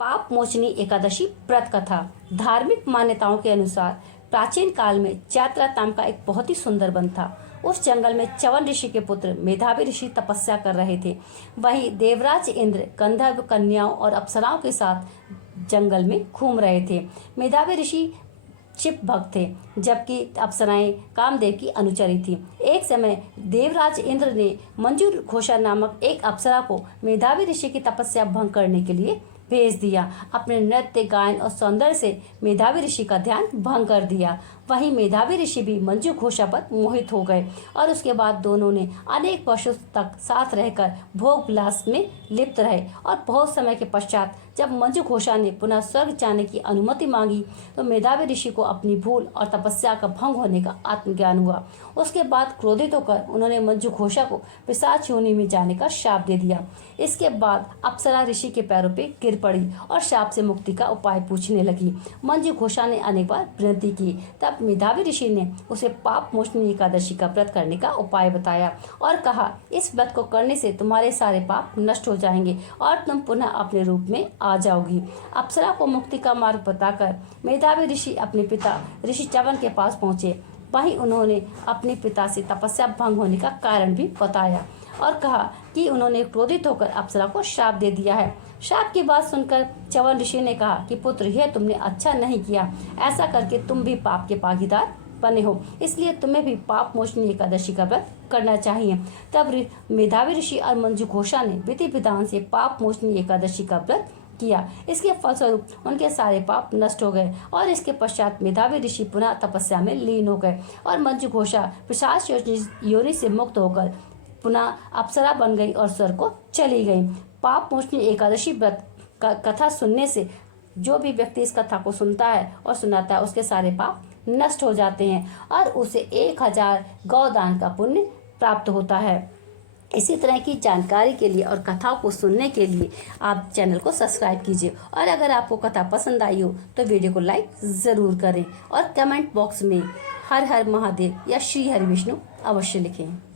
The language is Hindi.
पाप मोचनी एकादशी व्रत कथा। धार्मिक मान्यताओं के अनुसार प्राचीन काल में चैत्र नाम का एक बहुत ही सुंदर वन था। उस जंगल में च्यवन ऋषि के पुत्र मेधावी ऋषि तपस्या कर रहे थे। वहीं देवराज इंद्र गंधर्व कन्याओं और अप्सराओं के साथ जंगल में घूम रहे थे। मेधावी ऋषि शिव भक्त थे, जबकि अप्सराएं कामदेव की अनुचरी थी। एक समय देवराज इंद्र ने मंजू घोषा नामक एक अप्सरा को मेधावी ऋषि की तपस्या भंग करने के लिए भेज दिया। अपने नृत्य, गायन और सौंदर्य से मेधावी ऋषि का ध्यान भंग कर दिया। वहीं मेधावी ऋषि भी मंजू घोषा पर मोहित हो गए और उसके बाद दोनों ने अनेक वर्षों तक साथ रहकर भोग विलास में लिप्त रहे। और बहुत समय के पश्चात जब मंजू घोषा ने पुनः स्वर्ग जाने की अनुमति मांगी तो मेधावी ऋषि को अपनी भूल और तपस्या का भंग होने का आत्मज्ञान हुआ। उसके बाद क्रोधित होकर उन्होंने मंजू घोषा को पिशाच योनि में जाने का शाप दे दिया। इसके बाद अप्सरा ऋषि के पैरों पे गिर पड़ी और शाप से मुक्ति का उपाय पूछने लगी। मंजू घोषा ने अनेक बार विनती की। तब मेधावी ऋषि ने उसे पाप मोचनी एकादशी का व्रत करने का उपाय बताया और कहा, इस व्रत को करने से तुम्हारे सारे पाप नष्ट हो जाएंगे और तुम पुनः अपने रूप में आ जाओगी। अप्सरा को मुक्ति का मार्ग बताकर मेधावी ऋषि अपने पिता ऋषि च्यवन के पास पहुंचे। वहीं उन्होंने अपने पिता से तपस्या भंग होने का कारण भी बताया और कहा कि उन्होंने क्रोधित होकर अप्सरा को श्राप दे दिया है। श्राप की बात सुनकर च्यवन ऋषि ने कहा कि पुत्र, यह तुमने अच्छा नहीं किया। ऐसा करके तुम भी पाप के भागीदार बने हो, इसलिए तुम्हें भी पाप मोचनी एकादशी का व्रत करना चाहिए। तब मेधावी ऋषि और मंजू घोषा ने विधि विधान से पाप मोचनी एकादशी का व्रत किया। इसके फलस्वरूप उनके सारे पाप नष्ट हो गए और इसके पश्चात मेधावी ऋषि पुनः तपस्या में लीन हो गए और मंजू घोषा पिशाच योनि से मुक्त होकर पुनः अप्सरा बन गई और स्वर्ग को चली गई। पाप मोचनी एकादशी व्रत का कथा सुनने से जो भी व्यक्ति इस कथा को सुनता है और सुनाता है, उसके सारे पाप नष्ट हो जाते हैं और उसे 1000 गौदान का पुण्य प्राप्त होता है। इसी तरह की जानकारी के लिए और कथाओं को सुनने के लिए आप चैनल को सब्सक्राइब कीजिए और अगर आपको कथा पसंद आई हो तो वीडियो को लाइक ज़रूर करें और कमेंट बॉक्स में हर हर महादेव या श्री हरि विष्णु अवश्य लिखें।